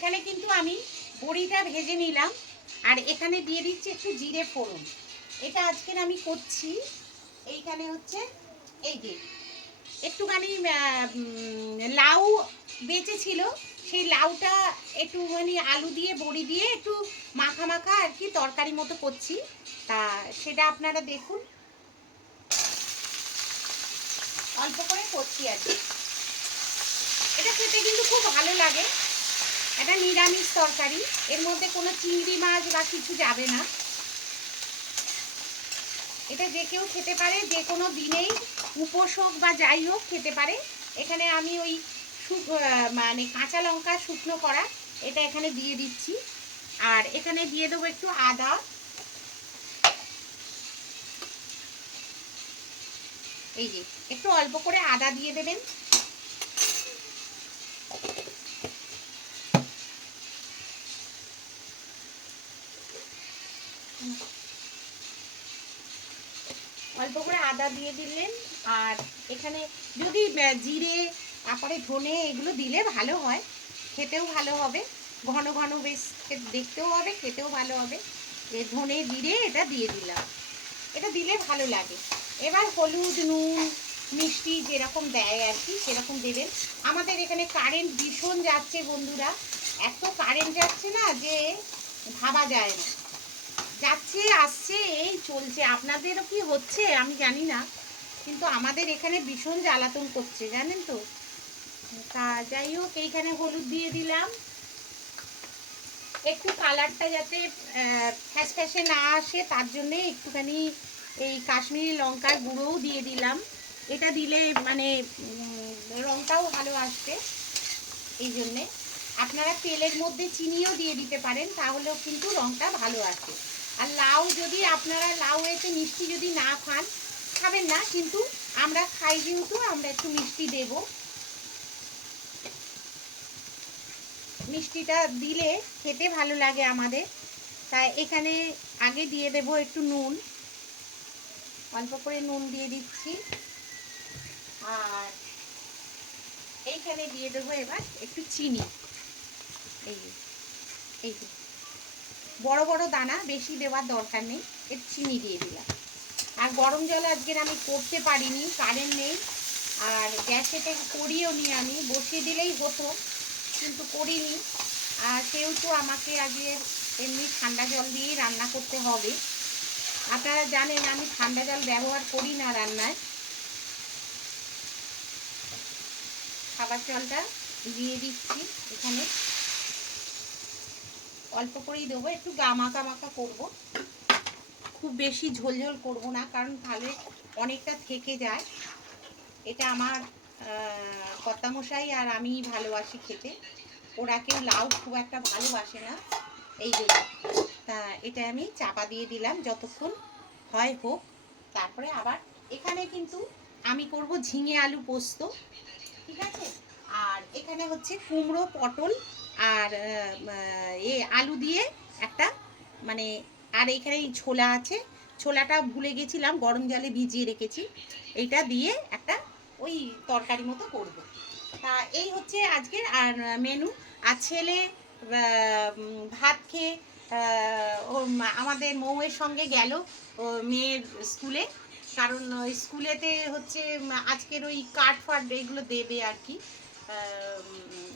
এখানে কিন্তু আমি বড়িটা ভেজে নিলাম। আর এখানে দিয়ে দিচ্ছি একটু জিরে ফোড়ন। এটা আজকের আমি করছি। এইখানে হচ্ছে এই যে একটুখানি লাউ বেঁচে ছিল। সেই লাউটা একটুখানি আলু দিয়ে, বড়ি দিয়ে একটু মাখা মাখা আর কি তরকারি মতো করছি। তা সেটা আপনারা দেখুন। অল্প করে করছি আর কি। এটা খেতে কিন্তু খুব ভালো লাগে। এটা নিরামিষ তরকারি। এর মধ্যে কোনো চিংড়ি মাছ বা কিছু যাবে না। এটা যে কেউ খেতে পারে, যে কোনো দিনেই উপোস হোক বা যাই হোক খেতে পারে। এখানে আমি ওই মানে কাঁচা লঙ্কা শুকনো করা, এটা এখানে দিয়ে দিচ্ছি। আর এখানে দিয়ে দেবো একটু আদা। এই যে, একটু অল্প করে আদা দিয়ে দেবেন অল্প করে আদা দিয়ে দিলেন। আর এখানে যদি জিরে, তারপরে ধনে এগুলো দিলে ভালো হয়। খেতেও ভালো হবে। ঘন ঘন বেশ দেখতেও হবে, খেতেও ভালো হবে। এ ধনে, জিরে এটা দিয়ে দিলাম। এটা দিলে ভালো লাগে। এবার হলুদ, নুন, মিষ্টি যেরকম দেয় আর কি, সেরকম দেবেন। আমাদের এখানে কারেন্ট ভীষণ যাচ্ছে বন্ধুরা। এত কারেন্ট যাচ্ছে না যে ভাবা যায় না। যাচ্ছে, আসছে, এই চলছে। আপনাদেরও কি হচ্ছে? আমি জানি না। কিন্তু আমাদের এখানে ভীষণ জ্বালাতন করছে, জানেন তো? তা যাই হোক, এইখানে হলুদ দিয়ে দিলাম। একটু কালারটা যাতে ফ্যাস ফ্যাসে না আসে, তার জন্যে একটুখানি এই কাশ্মীরি লঙ্কার গুঁড়োও দিয়ে দিলাম। এটা দিলে মানে রঙটাও ভালো আসবে এই জন্যে। আপনারা তেলের মধ্যে চিনিও দিয়ে দিতে পারেন, তাহলেও কিন্তু রঙটা ভালো আসে। আর লাউ যদি আপনারা লাউ এতে মিষ্টি যদি না খান, খাবেন না, কিন্তু আমরা খাই যেহেতু, আমরা একটু মিষ্টি দেব। মিষ্টিটা দিলে খেতে ভালো লাগে আমাদের। তাই এখানে আগে দিয়ে দেব একটু নুন। অল্প করে নুন দিয়ে দিচ্ছি। আর এইখানে দিয়ে দেবো এবার একটু চিনি। এই এই বড় বড় দানা বেশি দেওয়ার দরকার নেই একটু চিনি দিয়ে দিলাম। আর গরম জল আজকের আমি করতে পারিনি কারেন্ট নেই। আর গ্যাসেতে করিও নি আমি, বসিয়ে দিলেই হতো, কিন্তু করিনি। আর সেহেতু আমাকে আজকে এমনি ঠান্ডা জল দিয়েই রান্না করতে হবে। আপনারা জানেন আমি ঠান্ডা জল ব্যবহার করি না রান্নায়। খাবার জলটা দিয়ে দিচ্ছি এখানে। অল্প করেই দেবো, একটু গামাকা মাখা করব। খুব বেশি ঝোল ঝোল করব না, কারণ তাহলে অনেকটা থেকে যায়। এটা আমার কর্তামশাই আর আমি ভালোবাসি খেতে। ওরা কেউ লাউ খুব একটা ভালোবাসে না। এই জন্য তা এটা আমি চাপা দিয়ে দিলাম, যতক্ষণ হয় হোক। তারপরে আবার এখানে কিন্তু আমি করব ঝিঙে আলু পোস্ত, ঠিক আছে? আর এখানে হচ্ছে কুমড়ো পটল আর এ আলু দিয়ে একটা মানে আর এখানে ছোলা আছে। ছোলাটা ভুলে গেছিলাম, গরম জলে ভিজিয়ে রেখেছি। এইটা দিয়ে একটা ওই তরকারি মতো করব। তা এই হচ্ছে আজকের, আর, মেনু। আর ছেলে ভাত খেয়ে ও আমাদের মৌয়ের সঙ্গে গেল মেয়ের স্কুলে। কারণ স্কুলেতে হচ্ছে, আজকের ওই কাঠ ফাট এগুলো দেবে আর কি।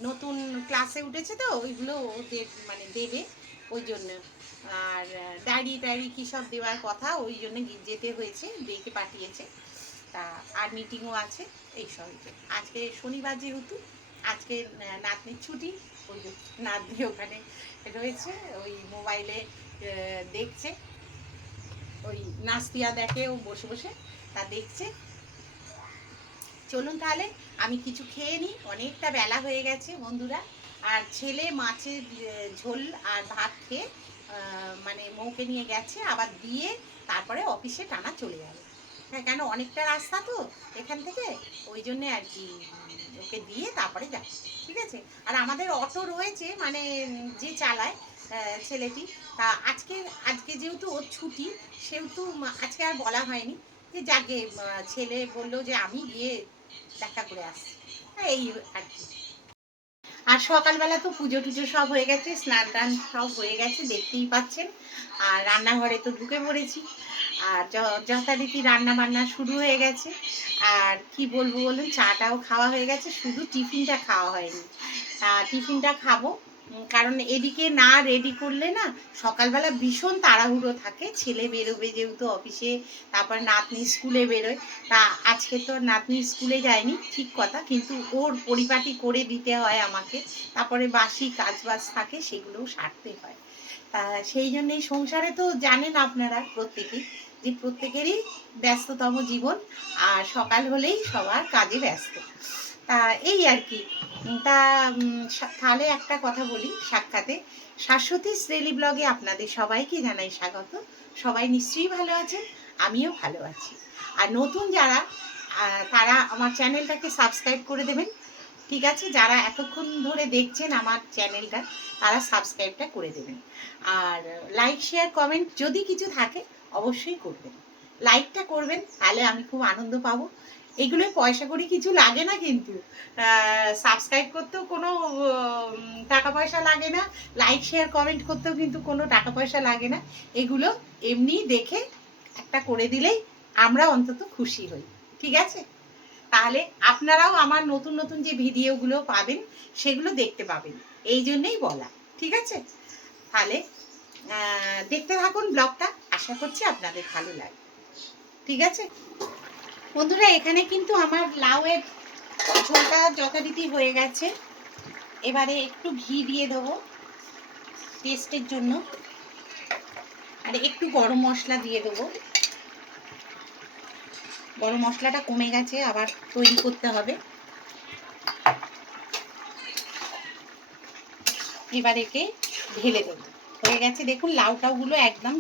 নতুন ক্লাসে উঠেছে তো, ওইগুলো ওদের মানে দেবে, ওই জন্য। আর ডায়েরি টায়েরি কী সব দেওয়ার কথা, ওই জন্য যেতে হয়েছে, ডেকে পাঠিয়েছে। তা, আর মিটিংও আছে, এই সব আজকে শনিবার যেহেতু, আজকে নাতনির ছুটি, ওই নাতনি ওখানে রয়েছে, ওই মোবাইলে দেখছে। ওই নাস্তিয়া দেখে ও বসে বসে, তা দেখছে। চলুন তাহলে, আমি কিছু খেয়ে নিই। অনেকটা বেলা হয়ে গেছে বন্ধুরা। আর ছেলে মাছের ঝোল আর ভাত খেয়ে মানে মৌকে নিয়ে গেছে। আবার দিয়ে তারপরে অফিসে টানা চলে যাবে। হ্যাঁ কেন? অনেকটা রাস্তা তো এখান থেকে। ওই জন্যে আর কি ওকে দিয়ে তারপরে যাবে। ঠিক আছে? আর আমাদের অটো রয়েছে মানে যে চালায় ছেলেটি। তা আজকে আজকে যেহেতু ওর ছুটি, সেহেতু, আজকে আর বলা হয়নি। যে যাকে ছেলে বলল যে আমি গিয়ে দেখা করে আসছি। হ্যাঁ, এই আর কি। আর সকালবেলা তো পুজো টুজো সব হয়ে গেছে স্নান টান সব হয়ে গেছে দেখতেই পাচ্ছেন। আর রান্নাঘরে তো ঢুকে পড়েছি। আর যথারীতি রান্না বান্না শুরু হয়ে গেছে। আর কি বলব বলুন চাটাও খাওয়া হয়ে গেছে শুধু টিফিনটা খাওয়া হয়নি। টিফিনটা খাব। কারণ এদিকে না রেডি করলে না সকালবেলা ভীষণ তাড়াহুড়ো থাকে। ছেলে বেরোবে যেহেতু অফিসে তারপর নাতনি স্কুলে বেরোয়। তা আজকে তো নাতনি স্কুলে যায়নি, ঠিক কথা, কিন্তু ওর পরিপাটি করে দিতে হয় আমাকে। তারপরে বাসি কাজ বাজ থাকে সেগুলোও সারতে হয়। তা সেই জন্য সংসারে তো জানেন আপনারা প্রত্যেকেই, যে প্রত্যেকেরই ব্যস্ততম জীবন, আর সকাল হলেই সবার কাজে ব্যস্ত। তা এই আর কি। তা তাহলে একটা কথা বলি সাক্ষাতে। শাশ্বতী শ্রেলি ব্লগে আপনাদের সবাইকে জানাই স্বাগত। সবাই নিশ্চয়ই ভালো আছেন, আমিও ভালো আছি। আর নতুন যারা তারা আমার চ্যানেলটাকে সাবস্ক্রাইব করে দেবেন। ঠিক আছে, যারা এতক্ষণ ধরে দেখছেন আমার চ্যানেলটা, তারা সাবস্ক্রাইবটা করে দেবেন। আর লাইক, শেয়ার, কমেন্ট যদি কিছু থাকে, অবশ্যই করবেন। লাইকটা করবেন, তাহলে আমি খুব আনন্দ পাবো। এগুলো পয়সা করে কিছু লাগে না কিন্তু। সাবস্ক্রাইব করতেও কোনো টাকা পয়সা লাগে না। লাইক শেয়ার কমেন্ট করতেও কিন্তু কোনো টাকা পয়সা লাগে না। এগুলো এমনি দেখে একটা করে দিলেই আমরা অন্তত খুশি হই। ঠিক আছে? তাহলে আপনারাও আমার নতুন নতুন যে ভিডিওগুলো পাবেন, সেগুলো দেখতে পাবেন। এই জন্যেই বলা। ঠিক আছে? তাহলে দেখতে থাকুন ব্লগটা। আশা করছি আপনাদের ভালো লাগে ঠিক আছে? বন্ধুরা, এখানে কিন্তু আমার লাউয়ের ঝোলটা যথারীতি হয়ে গেছে। এবারে একটু ঘি দিয়ে দেবো টেস্টের জন্য। আর একটু গরম মশলা দিয়ে দেবো। গরম মশলাটা কমে গেছে, আবার তৈরি করতে হবে। এবার একে ঢেলে দেবো। হয়ে গেছে, দেখুন লাউটাগুলো একদম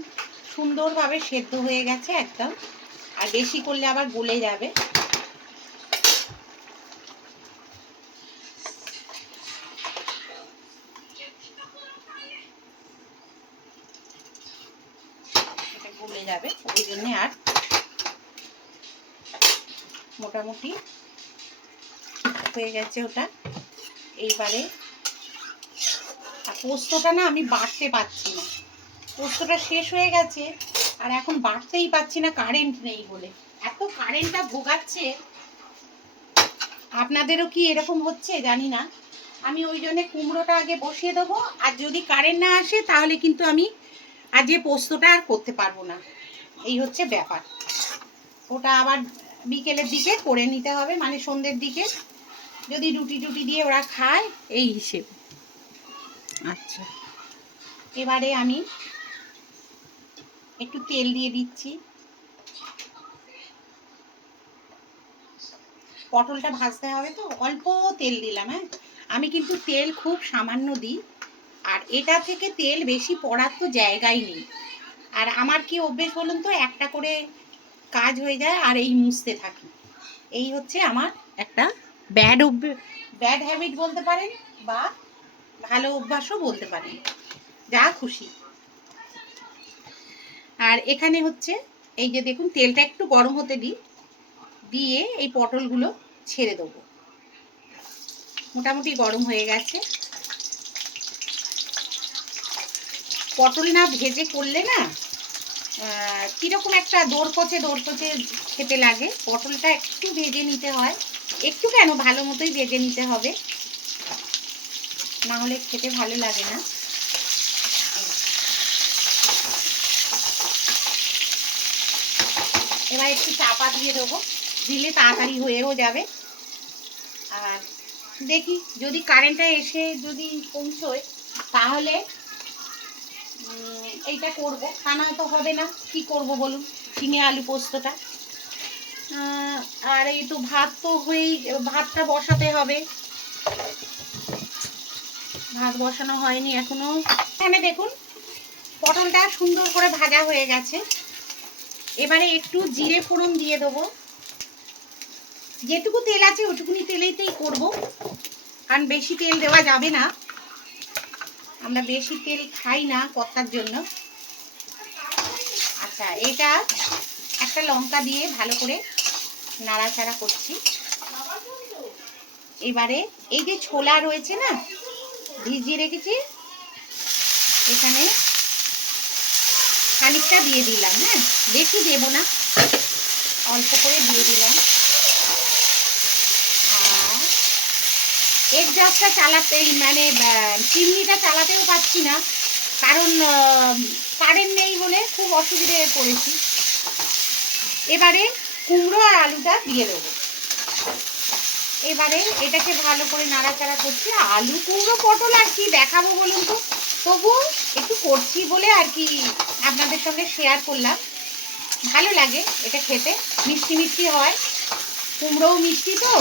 সুন্দরভাবে সেদ্ধ হয়ে গেছে একদম। আর বেশি করলে আবার গলে যাবে। গলে যাবে, ওই জন্যে আর মোটামুটি হয়ে গেছে ওটা। এইবারে পোস্তটা না আমি বাটতে পারছি না। পোস্তটা শেষ হয়ে গেছে। আর এখন বাড়তেই পাচ্ছি না কারেন্ট নেই বলে। এত কারেন্টটা ভোগাচ্ছে। আপনাদেরও কি এরকম হচ্ছে? জানি না। আমি ওই জন্য কুমড়োটা আগে বসিয়ে দেবো, আর যদি কারেন্ট না আসে, তাহলে কিন্তু আমি আর যে পোস্তটা আর করতে পারব না। এই হচ্ছে ব্যাপার। ওটা আবার বিকেলের দিকে করে নিতে হবে মানে সন্ধ্যের দিকে। যদি রুটি টুটি দিয়ে ওরা খায়, এই হিসেবে। আচ্ছা। এবারে আমি একটু তেল দিয়ে দিচ্ছি। পটলটা ভাজতে হবে তো, অল্প তেল দিলাম হ্যাঁ? আমি কিন্তু তেল খুব সামান্য দিই, আর এটা থেকে তেল বেশি পড়ার তো জায়গাই নেই। আর আমার কি অভ্যেস বলুন তো, একটা করে কাজ হয়ে যায় আর এই মুছতে থাকি। এই হচ্ছে আমার একটা ব্যাড অভ্যেস ব্যাড হ্যাবিট বলতে পারেন বা ভালো অভ্যাসও বলতে পারেন। যা খুশি। আর এখানে হচ্ছে, এই যে দেখুন, তেলটা একটু গরম হতে দিই। দিয়ে এই পটলগুলো ছেড়ে দেবো। মোটামুটি গরম হয়ে গেছে। পটল না ভেজে করলে না কীরকম একটা দোরকচে দোরকচে খেতে লাগে। পটলটা একটু ভেজে নিতে হয়। একটু কেন? ভালো মতোই ভেজে নিতে হবে। না হলে খেতে ভালো লাগে না। এবার একটু চাপা দিয়ে দেবো, দিলে তাড়াতাড়ি হয়েও যাবে। আর দেখি, যদি কারেন্টটা এসে যদি পৌঁছয়, তাহলে এইটা করব। তা নয় তো হবে না। কি করব বলুন? ঝিঙে আলু পোস্তটা। আর এই তো ভাত তো হয়েই, ভাতটা বসাতে হবে। ভাত বসানো হয়নি এখনও। এখানে দেখুন, পটলটা সুন্দর করে ভাজা হয়ে গেছে। এবারে একটু জিরে ফোড়ন দিয়ে দেবো। যেটুকু তেল আছে ওটুকুনি তেলেতেই করব। কারণ বেশি তেল দেওয়া যাবে না। আমরা বেশি তেল খাই না কর্তার জন্য। আচ্ছা এটা একটা লঙ্কা দিয়ে ভালো করে নাড়াচাড়া করছি। এবারে এই যে ছোলা রয়েছে না, ভিজিয়ে রেখেছি, এখানে খানিকটা দিয়ে দিলাম হ্যাঁ? বেশি দেবো না। অল্প করে দিয়ে দিলাম। আর চালাতে মানে চিমনিটা চালাতেও পাচ্ছি না। কারণ কারেন্ট নেই বলে খুব অসুবিধায় পড়েছি এবারে কুমড়ো আর আলুটা দিয়ে দেবো। এবারে এটাকে ভালো করে নাড়াচাড়া করছি। আলু, কুমড়ো, পটল আর কি দেখাবো বলুন তো? তবু একটু করছি বলে আর কি আপনাদের সঙ্গে শেয়ার করলাম। ভালো লাগে এটা খেতে। মিষ্টি মিষ্টি হয়। কুমড়োও মিষ্টি তো?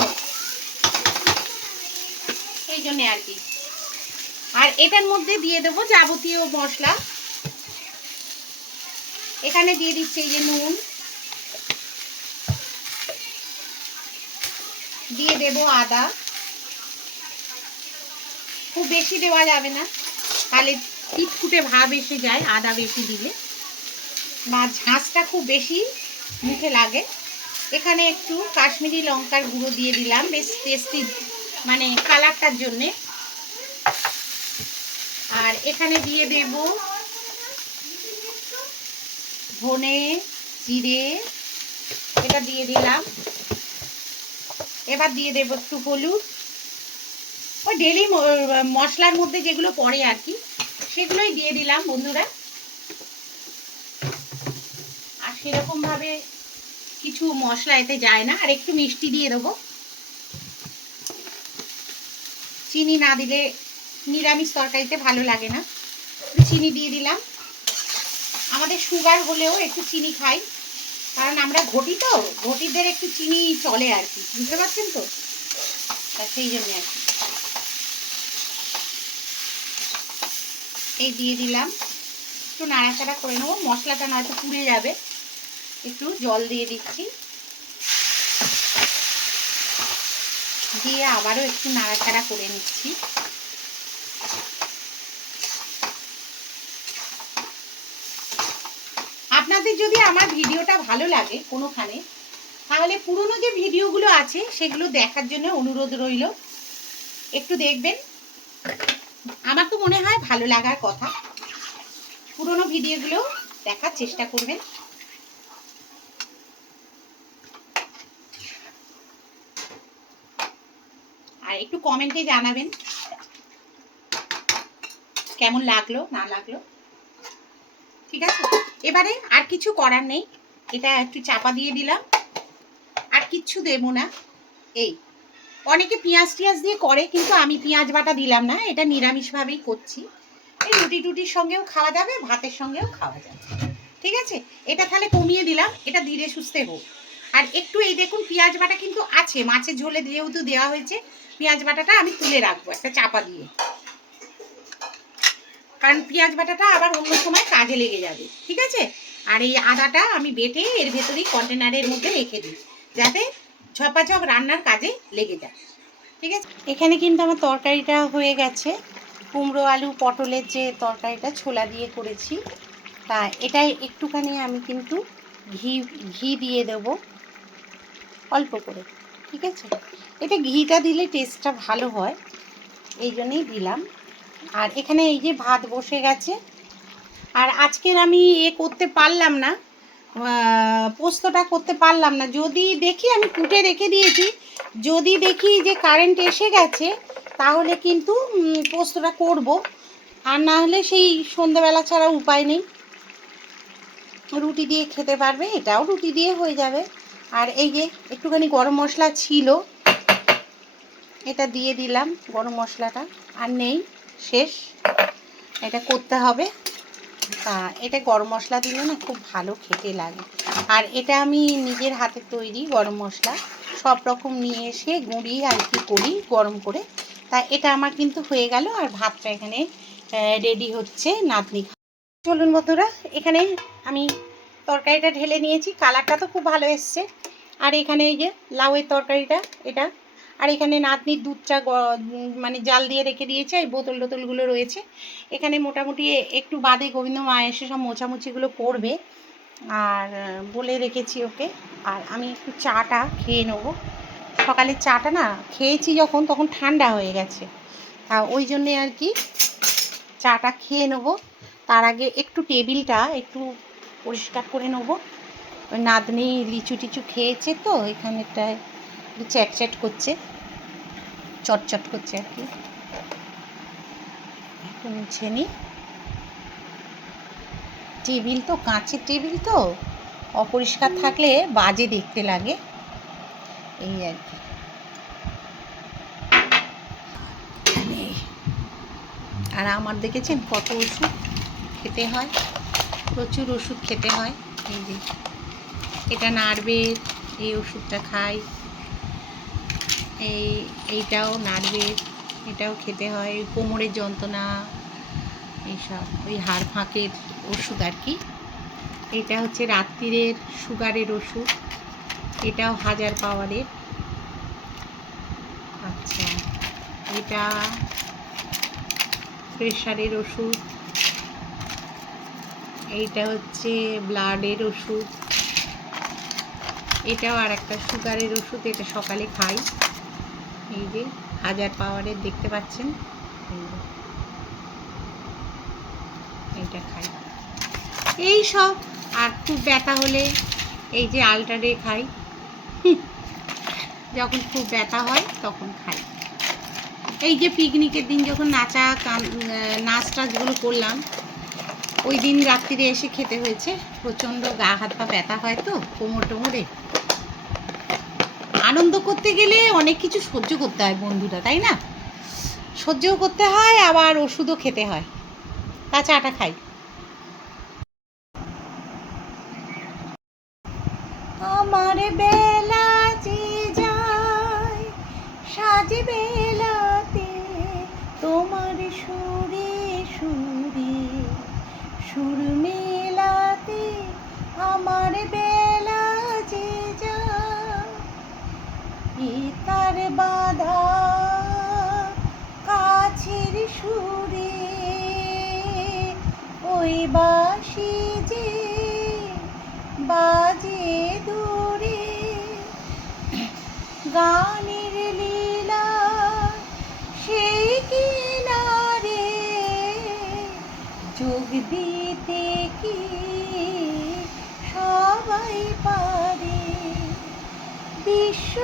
এই জন্যে আর কি। আর এটার মধ্যে দিয়ে দেবো যাবতীয় মশলা। এখানে দিয়ে দিচ্ছি এই যে নুন। দিয়ে দেব আদা। খুব বেশি দেওয়া যাবে না। তাহলে তিটকুটে ভাব এসে যায় আদা বেশি দিলে। বা ঝাঁসটা খুব বেশি মুখে লাগে। এখানে একটু কাশ্মীরি লঙ্কার গুঁড়ো দিয়ে দিলাম বেশ টেস্টি মানে কালারটার জন্যে। আর এখানে দিয়ে দেব ধনে, জিরে, এটা দিয়ে দিলাম। এবার দিয়ে দেবো একটু হলুদ। ওই ডেলি মশলার মধ্যে যেগুলো পড়ে আর কি সেগুলোই দিয়ে দিলাম বন্ধুরা। আর সেরকম ভাবে কিছু মশলা এতে যায় না। আর একটু মিষ্টি দিয়ে দেবো। চিনি না দিলে নিরামিষ তরকারিতে ভালো লাগে না। চিনি দিয়ে দিলাম। আমাদের সুগার হলেও একটু চিনি খাই। কারণ আমরা ঘটি তো, ঘটিদের একটু চিনি চলে আর কি। বুঝতে পারছেন তো? তা সেই জন্য আর কি। এই দিয়ে দিলাম। একটু নাড়াচাড়া করে নেব। মশলাটা নয়তো পুড়ে যাবে। একটু জল দিয়ে দিচ্ছি। দিয়ে আবারও একটু নাড়াচাড়া করে নিচ্ছি। আপনাদের যদি আমার ভিডিওটা ভালো লাগে কোনোখানে, তাহলে পুরনো যে ভিডিওগুলো আছে, সেগুলো দেখার জন্য অনুরোধ রইল। একটু দেখবেন। আমার তো মনে হয় ভালো লাগার কথা। পুরনো ভিডিওগুলো দেখার চেষ্টা করবেন। আর একটু কমেন্টে জানাবেন, কেমন লাগল, না লাগল। ঠিক আছে? এবারে আর কিছু করার নেই। এটা একটু চাপা দিয়ে দিলাম। আর কিচ্ছু দেবো না। এই। অনেকে পেঁয়াজ টিয়াজ দিয়ে করে, কিন্তু আমি পেঁয়াজ বাটা দিলাম না, এটা নিরামিষভাবেই করছি। এই রুটি টুটির সঙ্গেও খাওয়া যাবে, ভাতের সঙ্গেও খাওয়া যাবে। ঠিক আছে? এটা তাহলে কমিয়ে দিলাম, এটা ধীরে সুস্থে হোক। আর একটু এই দেখুন, পেঁয়াজ বাটা কিন্তু আছে মাছের ঝোলে যেহেতু দেওয়া হয়েছে, পেঁয়াজ বাটাটা আমি তুলে রাখব একটা চাপা দিয়ে। কারণ পেঁয়াজ বাটাটা আবার অন্য সময় কাজে লেগে যাবে, ঠিক আছে? আর এই আদাটা আমি বেটে এর ভেতরেই কন্টেনারের মধ্যে রেখে দিই, যাতে ঝপাঝপ রান্নার কাজে লেগে যায়। ঠিক আছে? এখানে কিন্তু আমার তরকারিটা হয়ে গেছে। কুমড়ো, আলু, পটলের যে তরকারিটা ছোলা দিয়ে করেছি, তা এটাই একটুখানি আমি কিন্তু ঘি ঘি দিয়ে দেবো অল্প করে। ঠিক আছে? এটা ঘিটা দিলে টেস্টটা ভালো হয়, এই জন্যেই দিলাম। আর এখানে এই যে ভাত বসে গেছে। আর আজকের আমি এ করতে পারলাম না। পোস্তটা করতে পারলাম না। যদি দেখি আমি কুটে রেখে দিয়েছি, যদি দেখি যে কারেন্ট এসে গেছে, তাহলে কিন্তু পোস্তটা করব। আর না হলে সেই সন্ধ্যাবেলা ছাড়া উপায় নেই। রুটি দিয়ে খেতে পারবে, এটাও রুটি দিয়ে হয়ে যাবে। আর এই যে একটুখানি গরম মশলা ছিল, এটা দিয়ে দিলাম গরম মশলাটা। আর নেই, শেষ। এটা করতে হবে। তা এটা গরম মশলা দিলে না খুব ভালো খেতে লাগে। আর এটা আমি নিজের হাতে তৈরি গরম মশলা। সব রকম নিয়ে এসে গুঁড়ি আর কি করি গরম করে। তা এটা আমার কিন্তু হয়ে গেল আর ভাতটা এখানে রেডি হচ্ছে নাতনি চলুন বন্ধুরা, এখানে আমি তরকারিটা ঢেলে নিয়েছি। কালারটা তো খুব ভালো এসছে। আর এখানে এই যে লাউয়ের তরকারিটা, এটা আর এখানে নাতনির দুধটা গ- মানে জাল দিয়ে রেখে দিয়েছে, এই বোতল টোতলগুলো রয়েছে। এখানে মোটামুটি একটু বাদে গোবিন্দ মা এসে সব মোছামুছিগুলো করবে। আর বলে রেখেছি ওকে। আর আমি একটু চাটা খেয়ে নেব। সকালের চাটা না খেয়েছি যখন, তখন ঠান্ডা হয়ে গেছে। তা ওই জন্যে আর কি চাটা খেয়ে নেব। তার আগে একটু টেবিলটা একটু পরিষ্কার করে নেব। ওই নাতনি লিচু টিচু খেয়েছে তো, এখানেটায় একটু চ্যাট চ্যাট করছে। চটচট করছে আর কি। মুছে নিই টেবিল তো, কাঁচের টেবিল তো। অপরিষ্কার থাকলে বাজে দেখতে লাগে। এই আর কি। আর আমার দেখেছেন কত ওষুধ খেতে হয়? প্রচুর ওষুধ খেতে হয়। এই যে, এটা নার্ভের এই ওষুধটা খাই। এই, এইটাও নার্ভের এটাও খেতে হয়। কোমরের যন্ত্রণা, এইসব, ওই হাড় ফাঁকের ওষুধ আর কি। এটা হচ্ছে রাত্রিরের সুগারের ওষুধ। এটাও হাজার পাওয়ারের। আচ্ছা এটা প্রেশারের ওষুধ। এইটা হচ্ছে ব্লাডের ওষুধ। এটাও আর একটা সুগারের ওষুধ, এটা সকালে খাই। এই যে হাজার পাওয়ারের দেখতে পাচ্ছেন? এই এইটা খাই। এই সব, আর খুব ব্যথা হলে এই যে আলটারে খাই। যখন খুব ব্যথা হয়, তখন খাই। এই যে পিকনিকের দিন যখন নাচা নাচ টাচগুলো করলাম, ওই দিন রাত্রিরে এসে খেতে হয়েছে। প্রচণ্ড গা হাত পা ব্যথা হয় তো, কোমর টোমরে আনন্দ করতে গেলে অনেক কিছু সহ্য করতে হয় বন্ধুরা, তাই না? সহ্যও করতে হয়, আবার ওষুধও খেতে হয়। তা চাটা খাই। আমার বেলা যে যায়, সাজে বেলাতে তোমার সুরে সুরে, সুর মেলাতে আমার বেলা তার বাধা, কাছের সুরে ওই বাসি যে বাজে দূরে। গানের লীলা সেই কিনারে যোগ দিতে কি সবাই পারে? বিশ্ব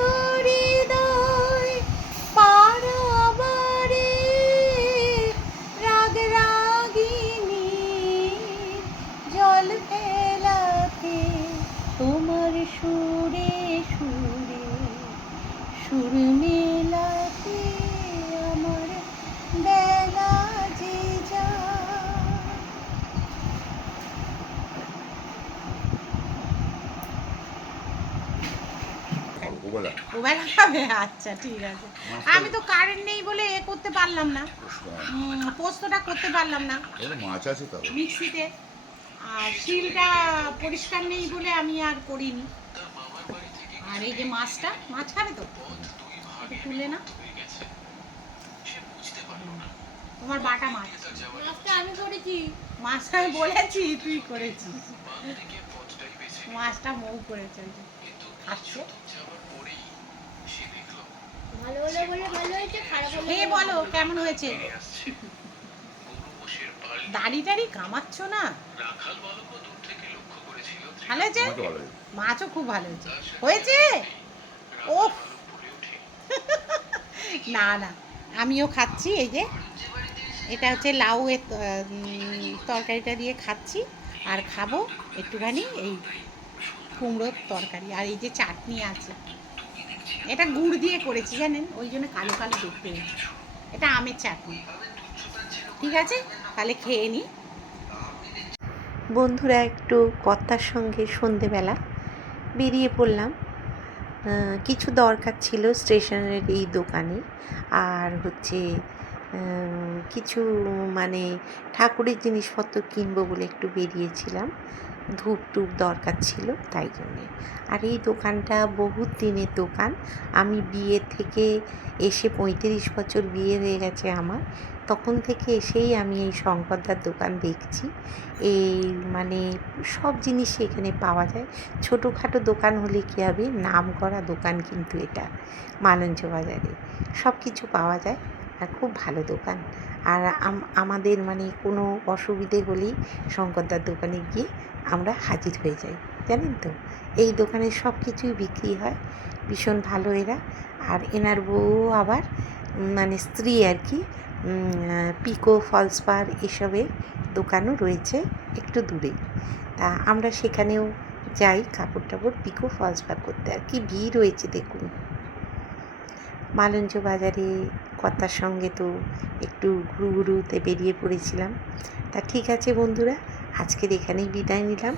ওবেলা মোবাইল খাবে? আচ্ছা ঠিক আছে। আমি তো কারেন্ট নেই বলে এ করতে পারলাম না। পোস্তটা করতে পারলাম না। মাছ আছে তাহলে মিক্সিতে। আর শিলটা পরিষ্কার নেই বলে আমি আর করিনি। আর এই যে মাছটা মাছ খাবে তো? তুলে না তোমার বাটা মাছ। মাছটা আমি করেছি। মাছটা আমি বলেছি তুই করেছিস। মাছটা মৌ করেছে। খাচ্ছে ভালো হলে বলে ভালো হয়েছে খারাপ হলে এ বলো কেমন হয়েছে? দাড়ি টাড়ি কামাচ্ছ না? ভালো হয়েছে? হয়েছে। মাছও খুব ভালো হয়েছে। হয়েছে? ও না না আমিও খাচ্ছি এই যে। এটা হচ্ছে লাউ এর তরকারিটা দিয়ে খাচ্ছি আর খাব একটুখানি এই কুমড়োর তরকারি আর এই যে চাটনি আছে। এটা গুড় দিয়ে করেছি, জানেন? ওই জন্য কালো কালো দেখতে এটা আমের চাটনি। ঠিক আছে? তাহলে খেয়ে নিই বন্ধুরা, একটু কর্তার সঙ্গে সন্ধেবেলা বেরিয়ে পড়লাম। কিছু দরকার ছিল স্টেশনের এই দোকানে। আর হচ্ছে কিছু মানে ঠাকুরের জিনিসপত্র কিনবো বলে একটু বেরিয়েছিলাম। ধূপ টুপ দরকার ছিল, তাই জন্যে। আর এই দোকানটা বহুত দিনের দোকান। আমি বিয়ে থেকে এসে পঁয়ত্রিশ বছর বিয়ে হয়ে গেছে আমার। তখন থেকে এসেই আমি এই শঙ্করদার দোকান দেখছি। এই মানে সব জিনিসই এখানে পাওয়া যায়। ছোটোখাটো দোকান হলে কী হবে? নাম করা দোকান কিন্তু এটা, মালঞ্চ বাজারে। সব কিছু পাওয়া যায়। খুব ভালো দোকান। আর আমাদের মানে কোনো অসুবিধে হলেই শঙ্করদার দোকানে গিয়ে আমরা হাজির হয়ে যাই। জানেন তো? এই দোকানে সব কিছুই বিক্রি হয়। ভীষণ ভালো এরা। আর এনার বউ আবার মানে স্ত্রী আর কি পিকো ফলস পার এসবের দোকানও রয়েছে একটু দূরে। তা আমরা সেখানেও যাই কাপড় টাপড় পিকো ফলস পার করতে। আর কি ভিড় রয়েছে দেখুন। মালঞ্চ বাজারে কর্তার সঙ্গে তো একটু ঘুরু ঘুরুতে বেরিয়ে পড়েছিলাম। তা ঠিক আছে বন্ধুরা, আজকের এখানেই বিদায় নিলাম।